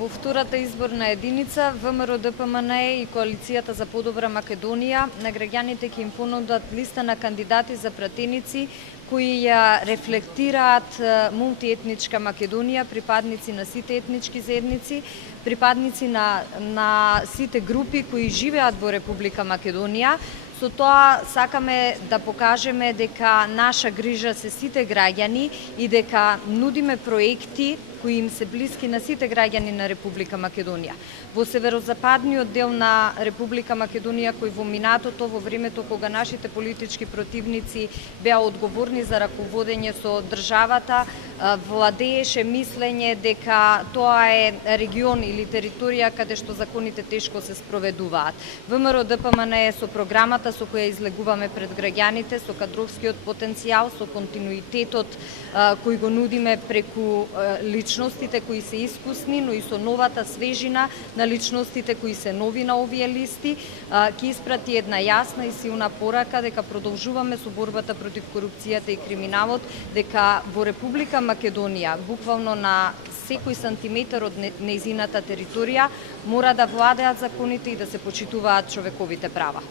Во втората изборна единица ВМРО ДПМН и Коалицијата за подобра Македонија на граѓаните ќе им понудат листа на кандидати за пратеници кои ја рефлектираат мултиетничка Македонија, припадници на сите етнички заедници, припадници на сите групи кои живеат во Република Македонија. Со тоа сакаме да покажеме дека наша грижа се сите граѓани и дека нудиме проекти кои им се блиски на сите граѓани на Република Македонија. Во северозападниот дел на Република Македонија, кој во минатото, во времето кога нашите политички противници беа одговорни за раководење со државата, владееше мислење дека тоа е регион или територија каде што законите тешко се спроведуваат. ВМРО ДПМН е со програмата со која излегуваме пред граѓаните, со кадровскиот потенцијал, со континуитетот кој го нудиме преку личностите кои се искусни, но и со новата свежина на личностите кои се нови на овие листи, ќе испрати една јасна и силна порака дека продолжуваме со борбата против корупцијата и криминалот, дека во Република Македонија, буквално на секој сантиметар од нејзината територија, мора да владеат законите и да се почитуваат човековите права.